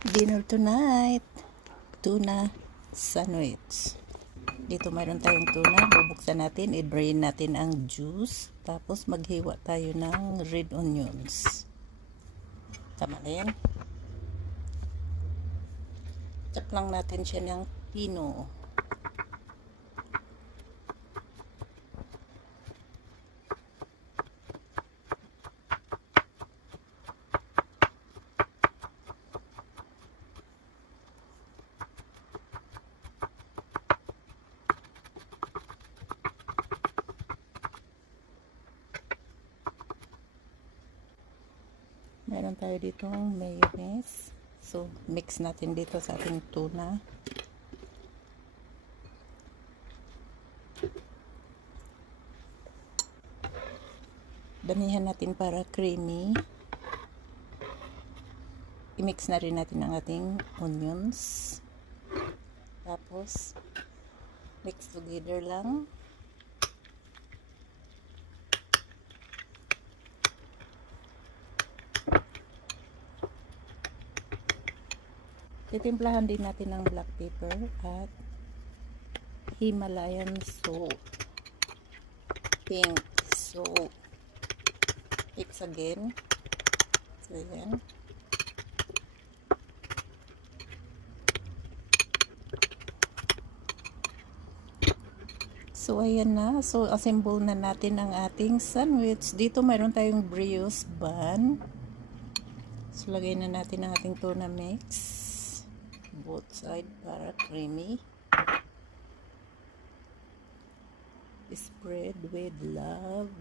Dinner tonight, tuna sandwich. Dito mayroon tayong tuna, bubuksan natin, i-drain natin ang juice, tapos maghiwa tayo ng red onions. Tama na yan. Chop lang natin siya ng pino. Meron tayo ditong mayonnaise. So, mix natin dito sa ating tuna. Damihan natin para creamy. I-mix na rin natin ang ating onions. Tapos, mix together lang. Titimplahan din natin ng black pepper at Himalayan salt, pink salt. Mix again. So, yan. So, ayan na. So, assemble na natin ang ating sandwich. Dito mayroon tayong brioche bun. So, lagay na natin ang ating tuna mix. Both side para creamy. Spread with love.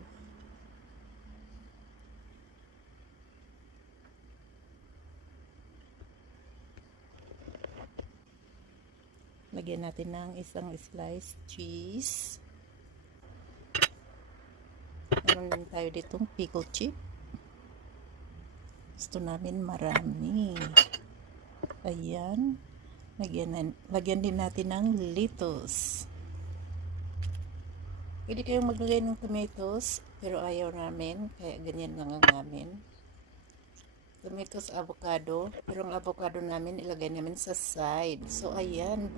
Lagyan natin ng isang slice cheese. Meron din tayo ditong pickle chip. Gusto namin marami. Ayan. Lagyan din natin ng lettuce. Pwede kayong maglagay ng tomatoes, pero ayaw namin, kaya ganyan lang ang namin. Tomatoes, avocado, pero ang avocado namin ilagay namin sa side. So, ayan,